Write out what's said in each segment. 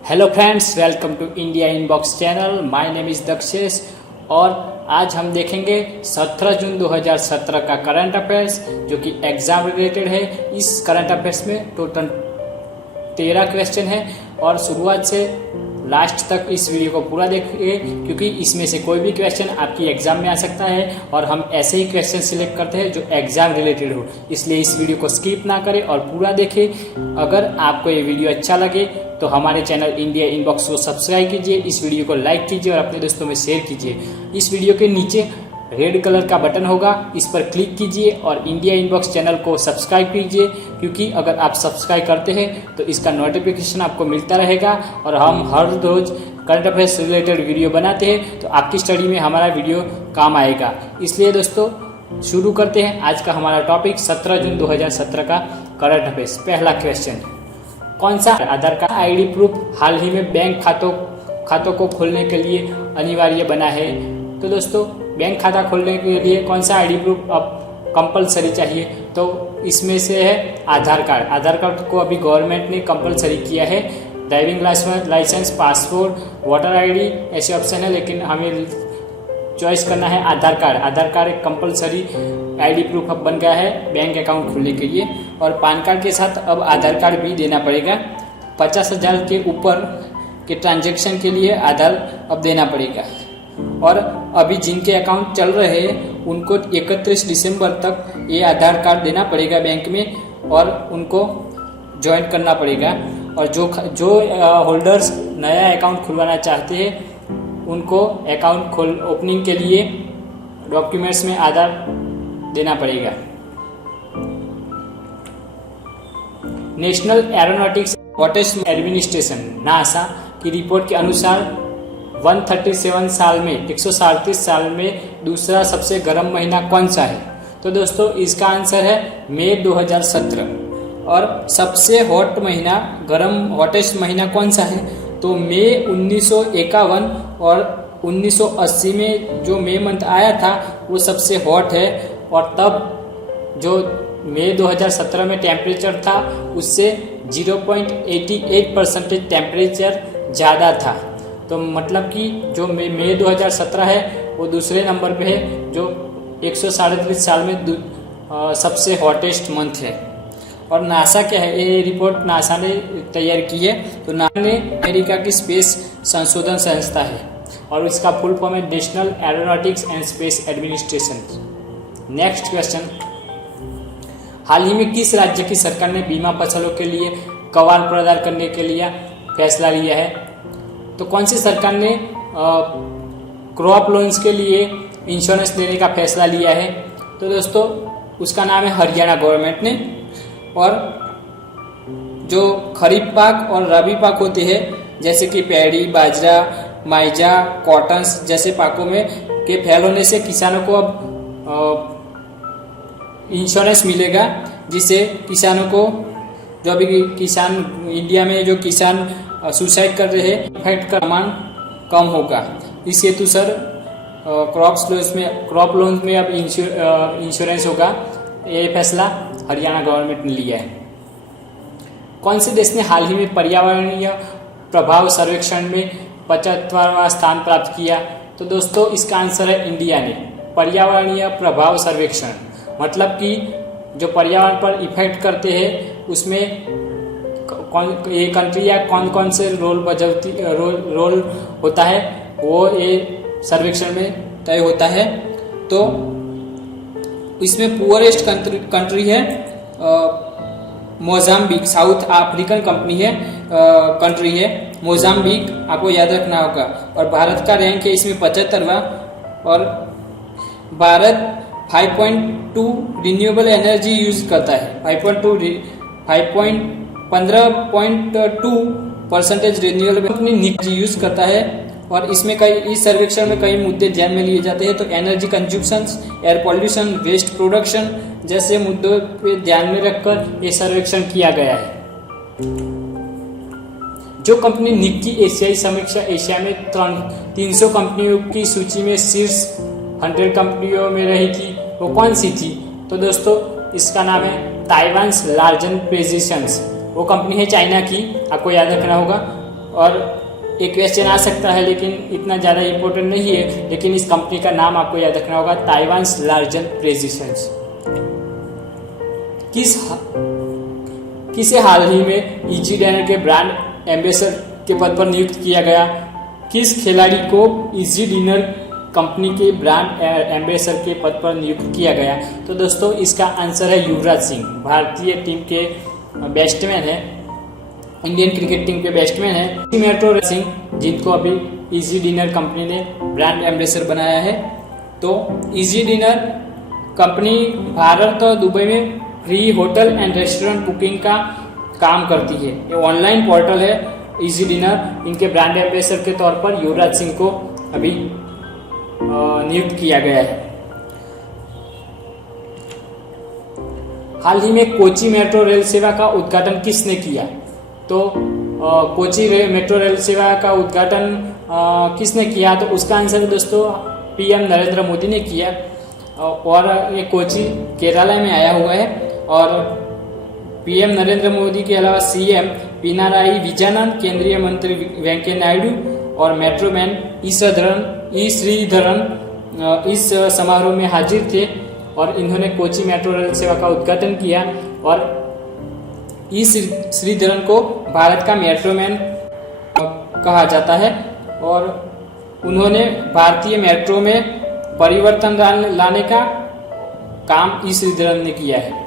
Hello friends, welcome to India inbox channel. My name is Dakshesh और आज हम देखेंगे 17 जून 2017 का करंट अफेयर्स जो कि एग्ज़ाम रिलेटेड है। इस करंट अफेयर्स में टोटल 13 क्वेश्चन है और शुरुआत से लास्ट तक इस वीडियो को पूरा देखिए क्योंकि इसमें से कोई भी क्वेश्चन आपकी एग्जाम में आ सकता है और हम ऐसे ही क्वेश्चन सिलेक्ट करते हैं जो एग्जाम रिलेटेड हो। इसलिए इस वीडियो को स्किप ना करें और पूरा देखें। अगर आपको ये वीडियो अच्छा लगे तो हमारे चैनल इंडिया इनबॉक्स को सब्सक्राइब कीजिए, इस वीडियो को लाइक कीजिए और अपने दोस्तों में शेयर कीजिए। इस वीडियो के नीचे रेड कलर का बटन होगा, इस पर क्लिक कीजिए और इंडिया इनबॉक्स चैनल को सब्सक्राइब कीजिए क्योंकि अगर आप सब्सक्राइब करते हैं तो इसका नोटिफिकेशन आपको मिलता रहेगा और हम हर रोज करंट अफेयर्स रिलेटेड वीडियो बनाते हैं तो आपकी स्टडी में हमारा वीडियो काम आएगा। इसलिए दोस्तों शुरू करते हैं आज का हमारा टॉपिक 17 जून 2017 का करंट अफेयर्स। पहला क्वेश्चन, कौन सा आधार कार्ड आईडी प्रूफ हाल ही में बैंक खातों को खोलने के लिए अनिवार्य बना है? तो दोस्तों बैंक खाता खोलने के लिए कौन सा आईडी प्रूफ अब कंपलसरी चाहिए? तो इसमें से है आधार कार्ड। आधार कार्ड को अभी गवर्नमेंट ने कंपलसरी किया है। Driving licence, passport, voter ID ऐसे ऑप्शन है, लेकिन हमें चॉइस करना है आधार कार्ड। आधार कार्ड एक कंपलसरी आईडी प्रूफ अब बन गया है बैंक अकाउंट खोलने के लिए और पैन कार्ड के साथ अब आधार कार्ड भी देना पड़ेगा। 50,000 के ऊपर के ट्रांजैक्शन के लिए आधार अब देना पड़ेगा और अभी जिनके अकाउंट चल रहे हैं उनको 31 दिसंबर तक ये आधार कार्ड देना पड़ेगा बैंक में और उनको ज्वाइन करना पड़ेगा। और जो होल्डर्स नया अकाउंट खुलवाना चाहते हैं उनको अकाउंट ओपनिंग के लिए डॉक्यूमेंट्स में आधार देना पड़ेगा। नेशनल एरोनॉटिक्स एडमिनिस्ट्रेशन नासा की रिपोर्ट के अनुसार 137 साल में दूसरा सबसे गर्म महीना कौन सा है? तो दोस्तों इसका आंसर है मई 2017। और सबसे हॉटेस्ट महीना कौन सा है? तो मई 1951 और 1980 में जो मई मंथ आया था वो सबसे हॉट है और तब जो मई 2017 में टेम्परेचर था उससे 0.88% टेम्परेचर ज़्यादा था। तो मतलब कि जो मई 2017 है वो दूसरे नंबर पे है जो 137 साल में सबसे हॉटेस्ट मंथ है। और नासा क्या है? ये रिपोर्ट नासा ने तैयार की है। तो नासा ने अमेरिका की स्पेस संशोधन संस्था है और इसका फुल फॉर्म है national aeronautics and space administration. Next question, हाल ही में किस राज्य की सरकार ने बीमा फसलों के लिए कवर प्रदान करने के लिए फैसला लिया है? तो कौन सी सरकार ने क्रॉप लोन्स के लिए इंश्योरेंस देने का फैसला लिया है? तो दोस्तों उसका नाम है हरियाणा गवर्नमेंट ने। और जो खरीफ पाक और रबी पाक होते हैं जैसे कि पैडी, बाजरा, माइजा, कॉटन जैसे पाकों में के फेल होने से किसानों को अब इंश्योरेंस मिलेगा जिससे किसानों को जो अभी किसान इंडिया में जो किसान सुसाइड कर रहे हैं इफेक्ट का प्रमाण कम होगा। इस हेतु सर क्रॉप लोन्स में अब इंश्योरेंस होगा। ये फैसला हरियाणा गवर्नमेंट ने लिया है। कौन से देश ने हाल ही में पर्यावरणीय प्रभाव सर्वेक्षण में 75वां स्थान प्राप्त किया? तो दोस्तों इसका आंसर है इंडिया ने। पर्यावरणीय प्रभाव सर्वेक्षण मतलब कि जो पर्यावरण पर इफेक्ट करते हैं उसमें ये कंट्री या कौन से रोल होता है वो ये सर्वेक्षण में तय होता है। तो इसमें पुअरेस्ट कंट्री है मोजाम्बिक, साउथ अफ्रीकन कंट्री है मोजाम्बिक, आपको याद रखना होगा। और भारत का रैंक है इसमें 75वां और भारत 5.2 रिन्यूएबल एनर्जी यूज करता है। 15.2% रिन्यूएबल एनर्जी यूज करता है। और इसमें इस सर्वेक्षण में कई मुद्दे ध्यान में लिए जाते हैं। तो energy consumption, air pollution, waste production जैसे मुद्दों पे ध्यान में रखकर ये सर्वेक्षण किया गया है। जो कंपनी निक्की एशियाई समीक्षा एशिया में 300 कंपनियों की सूची में शीर्ष 100 कंपनियों में रही थी वो कौन सी थी? तो दोस्तों इसका नाम है ताइवान लार्जन प्रेजिशंस। वो कंपनी है चाइना की, आपको याद रखना होगा। और एक क्वेश्चन आ सकता है लेकिन इतना ज़्यादा इम्पोर्टेंट नहीं है, लेकिन इस कंपनी का नाम आपको याद रखना होगा, ताइवान्स लार्जन प्रेसिशंस। किसे हाल ही में इजी डिनर के ब्रांड एम्बेसडर के पद पर नियुक्त किया गया? किस खिलाड़ी को इजी डिनर कंपनी के ब्रांड एम्बेसडर के पद पर नियुक्त किया गया? तो दोस्तों इसका आंसर है युवराज सिंह। भारतीय टीम के बैट्समैन है, इंडियन क्रिकेट टीम के बैट्समैन है मेट्रो सिंह, जिनको अभी इजी डिनर कंपनी ने ब्रांड एम्बेसडर बनाया है। तो इजी डिनर कंपनी भारत और दुबई में free hotel and restaurant booking का काम करती है। ये ऑनलाइन पोर्टल है इजी डिनर। इनके ब्रांड एम्बेसडर के तौर पर युवराज सिंह को अभी नियुक्त किया गया है। हाल ही में कोची मेट्रो रेल सेवा का उद्घाटन किसने किया? तो कोची मेट्रो रेल सेवा का उद्घाटन किसने किया? तो उसका आंसर दोस्तों पीएम नरेंद्र मोदी ने किया। और ये कोची केरला में आया हुआ है। और पीएम नरेंद्र मोदी के अलावा सीएम पिनाराई विजयन, केंद्रीय मंत्री वेंकैया नायडू और मेट्रोमैन ई श्रीधरन इस समारोह में हाजिर थे और इन्होंने कोची मेट्रो रेल सेवा का उद्घाटन किया। और ई श्रीधरन को भारत का मेट्रोमैन कहा जाता है और उन्होंने भारतीय मेट्रो में परिवर्तन लाने का काम ई श्रीधरन ने किया है।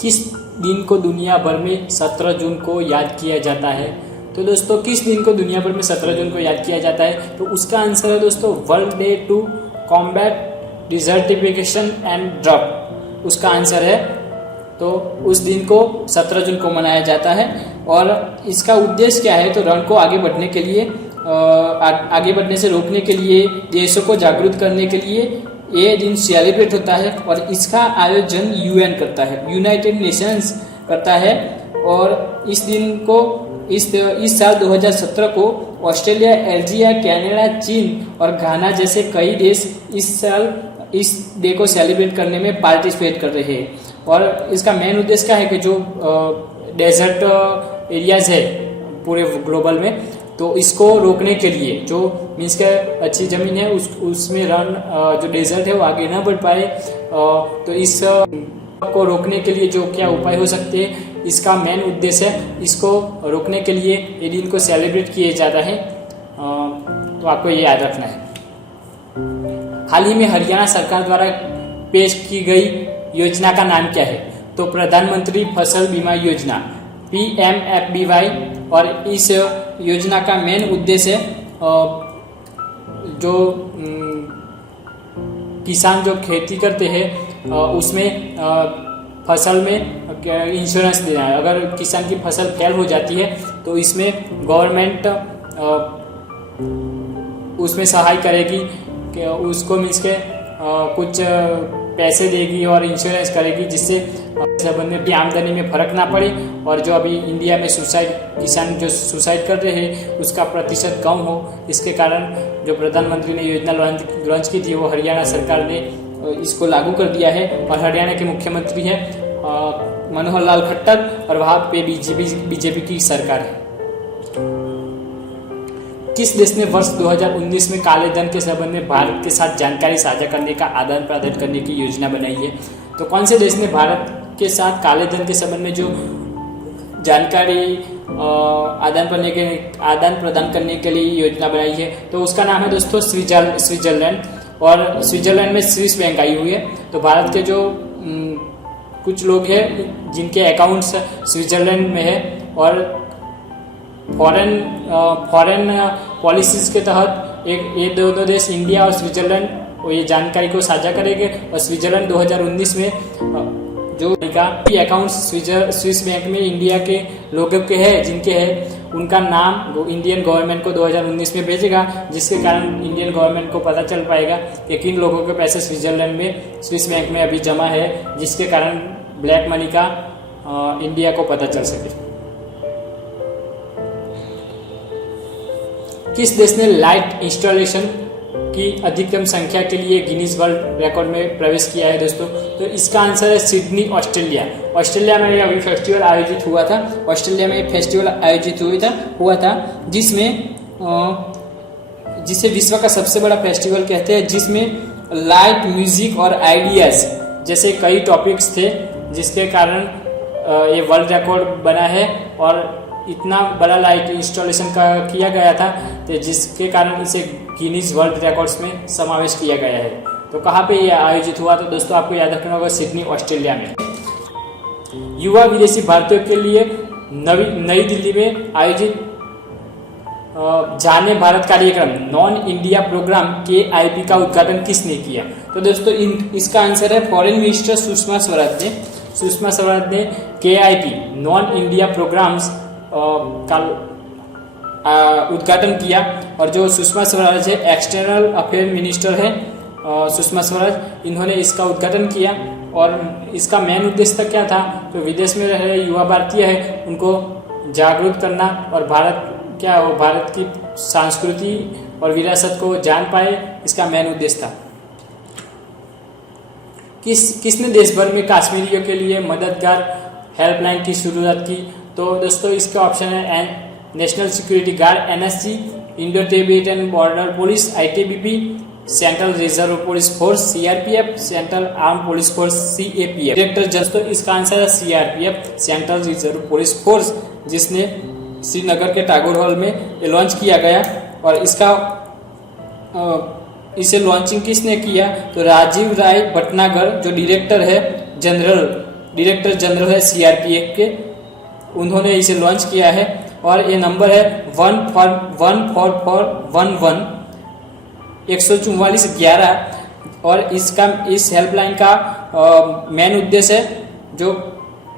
किस दिन को दुनिया भर में 17 जून को याद किया जाता है? तो दोस्तों किस दिन को दुनिया भर में 17 जून को याद किया जाता है? तो उसका आंसर है दोस्तों world day to combat desertification and drought, उसका आंसर है। तो उस दिन को 17 जून को मनाया जाता है और इसका उद्देश्य क्या है? तो रण को आगे बढ़ने के लिए, आगे बढ़ने से रोकने के लिए, देशों को जागरूक करने के लिए ये दिन सेलिब्रेट होता है। और इसका आयोजन यूएन करता है, यूनाइटेड नेशंस करता है। और इस दिन को इस साल 2017 को ऑस्ट्रेलिया, अल्जीरिया, कनाडा, चीन और घाना जैसे कई देश इस साल इस डे को सेलिब्रेट करने में पार्टिसिपेट कर रहे हैं। और इसका मेन उद्देश्य क्या है कि जो डेजर्ट एरियाज है पूरे ग्लोबल में, तो इसको रोकने के लिए, जो मीन्स के अच्छी ज़मीन है उसमें रन जो डेजर्ट है वो आगे ना बढ़ पाए, तो इस को रोकने के लिए जो क्या उपाय हो सकते हैं, इसका मेन उद्देश्य है। इसको रोकने के लिए ये दिन को सेलिब्रेट किए जाता है, तो आपको ये याद रखना है। हाल ही में हरियाणा सरकार द्वारा पेश की गई योजना का नाम क्या है? तो प्रधानमंत्री फसल बीमा योजना, PMFBY। और इस योजना का मेन उद्देश्य जो किसान जो खेती करते हैं उसमें फसल में इंश्योरेंस देना है। अगर किसान की फसल फेल हो जाती है तो इसमें गवर्नमेंट उसमें सहाय करेगी कि उसको मीन्स के कुछ पैसे देगी और इंश्योरेंस करेगी, जिससे संबंध में भी आमदनी में फर्क ना पड़े और जो अभी इंडिया में किसान जो सुसाइड कर रहे हैं उसका प्रतिशत कम हो। इसके कारण जो प्रधानमंत्री ने योजना लॉन्च की थी वो हरियाणा सरकार ने इसको लागू कर दिया है। और हरियाणा के मुख्यमंत्री हैं मनोहर लाल खट्टर और वहाँ पे बीजेपी की सरकार है। किस देश ने वर्ष 2019 में काले धन के संबंध में भारत के साथ जानकारी साझा करने का आदान प्रदान करने की योजना बनाई है? तो कौन से देश ने भारत के साथ काले धन के संबंध में जो जानकारी आदान प्रदान करने के लिए योजना बनाई है? तो उसका नाम है दोस्तों स्विट्जरलैंड। और स्विट्जरलैंड में स्विस बैंक आई हुई है। तो भारत के जो कुछ लोग हैं जिनके अकाउंट्स स्विट्जरलैंड में है और फॉरेन पॉलिसीज के तहत ये दोनों देश इंडिया और स्विट्जरलैंड ये जानकारी को साझा करेंगे। और स्विट्जरलैंड 2019 में जो अकाउंट्स स्विस बैंक में इंडिया के लोगों के हैं जिनके हैं उनका नाम इंडियन गवर्नमेंट को 2019 में भेजेगा, जिसके कारण इंडियन गवर्नमेंट को पता चल पाएगा कि किन लोगों के पैसे स्विट्जरलैंड में स्विस बैंक में अभी जमा है, जिसके कारण ब्लैक मनी का इंडिया को पता चल सके। किस देश ने लाइट इंस्टॉलेशन की अधिकतम संख्या के लिए गिनीज वर्ल्ड रिकॉर्ड में प्रवेश किया है दोस्तों? तो इसका आंसर है सिडनी, ऑस्ट्रेलिया। ऑस्ट्रेलिया में ये अभी फेस्टिवल आयोजित हुआ था। ऑस्ट्रेलिया में फेस्टिवल आयोजित हुआ था जिसे विश्व का सबसे बड़ा फेस्टिवल कहते हैं, जिसमें लाइट, म्यूजिक और आइडियाज जैसे कई टॉपिक्स थे, जिसके कारण ये वर्ल्ड रिकॉर्ड बना है। और इतना बड़ा लाइट इंस्टॉलेशन किया गया था, तो जिसके कारण इसे गिनीज वर्ल्ड रिकॉर्ड्स में समावेश किया गया है। तो कहाँ पे ये आयोजित हुआ? तो दोस्तों आपको याद रखना होगा सिडनी, ऑस्ट्रेलिया में। युवा विदेशी भारतीयों के लिए नई दिल्ली में आयोजित जाने भारत कार्यक्रम नॉन इंडिया प्रोग्राम KIP का उद्घाटन किसने किया? तो दोस्तों इसका आंसर है फॉरेन मिनिस्टर सुषमा स्वराज ने। सुषमा स्वराज ने KIP नॉन इंडिया प्रोग्राम्स का उद्घाटन किया। और जो सुषमा स्वराज है, एक्सटर्नल अफेयर मिनिस्टर है सुषमा स्वराज, इन्होंने इसका उद्घाटन किया। और इसका मेन उद्देश्य क्या था? जो विदेश में रह रहे युवा भारतीय है उनको जागरूक करना और भारत की संस्कृति और विरासत को जान पाए, इसका मेन उद्देश्य था। किसने देश भर में कश्मीरियों के लिए मददगार हेल्पलाइन की शुरुआत की? तो दोस्तों इसका ऑप्शन है national security guard NSG, Indo Tibetan border police ITBP, central reserve police force CRPF, central arm police force CAPF। Director दोस्तों इसका आंसर है CRPF, central reserve police force, जिसने श्रीनगर के टैगोर हॉल में ये लॉन्च किया गया। और इसे लॉन्चिंग किसने किया? तो राजीव राय भटनागर, जो डायरेक्टर जनरल है CRPF के, उन्होंने इसे लॉन्च किया है। और ये नंबर है 14411 14411। और इस हेल्पलाइन का मेन उद्देश्य है जो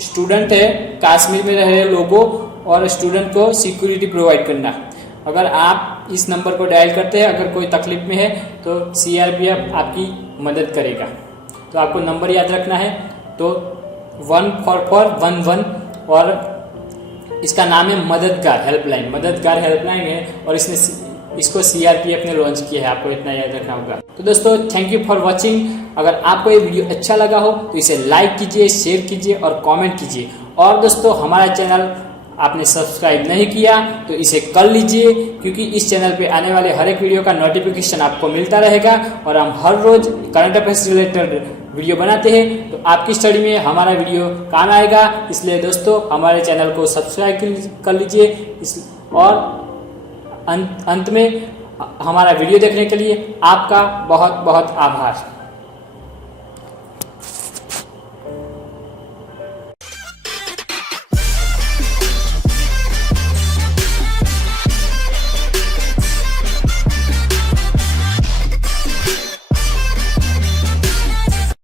स्टूडेंट है कश्मीर में रह रहे लोगों और स्टूडेंट को सिक्योरिटी प्रोवाइड करना। अगर आप इस नंबर को डायल करते हैं, अगर कोई तकलीफ में है तो CRPF आपकी मदद करेगा। तो आपको नंबर याद रखना है, तो 14411। और इसका नाम है मददगार हेल्पलाइन है। और इसको CRPF ने लॉन्च किया है, आपको इतना याद रखना होगा। तो दोस्तों थैंक यू फॉर वॉचिंग। अगर आपको ये वीडियो अच्छा लगा हो तो इसे लाइक कीजिए, शेयर कीजिए और कमेंट कीजिए। और दोस्तों हमारा चैनल आपने सब्सक्राइब नहीं किया तो इसे कर लीजिए, क्योंकि इस चैनल पे आने वाले हर एक वीडियो का नोटिफिकेशन आपको मिलता रहेगा। और हम हर रोज करंट अफेयर्स रिलेटेड वीडियो बनाते हैं, तो आपकी स्टडी में हमारा वीडियो काम आएगा। इसलिए दोस्तों हमारे चैनल को सब्सक्राइब कर लीजिए। और अंत में हमारा वीडियो देखने के लिए आपका बहुत बहुत आभार।